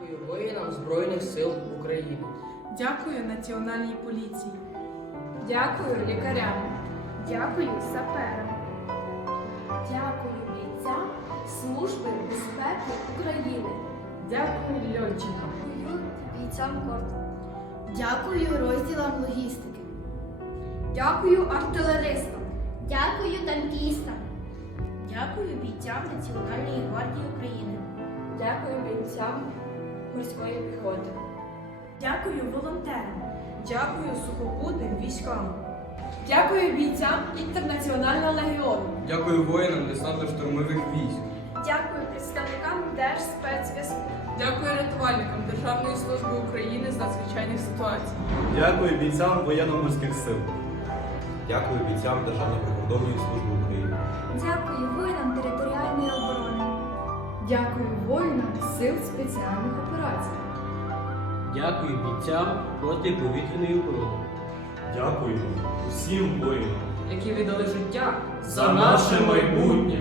Дякую воїнам Збройних сил України. Дякую Національній поліції. Дякую лікарям. Дякую саперам. Дякую бійцям Служби безпеки України. Дякую льотчикам. Дякую бійцям кордону. Дякую розділам логістики. Дякую артилеристам. Дякую танкістам. Дякую бійцям Національної гвардії України. Дякую бійцям морської піхоти. Дякую волонтерам. Дякую сухопутним військам. Дякую бійцям Інтернаціонального легіону. Дякую воїнам десантно-штурмових військ. Дякую представникам Держспецзв'язку. Дякую рятувальникам Державної служби України з надзвичайних ситуацій. Дякую бійцям воєнно-морських сил. Дякую бійцям Державної прикордонної служби України. Дякую воїнам територіальної оборони. Дякую воїнам сил спеціальних операцій. Дякую бійцям протиповітряної оборони. Дякую усім воїнам. Які віддали життя За наше майбутнє!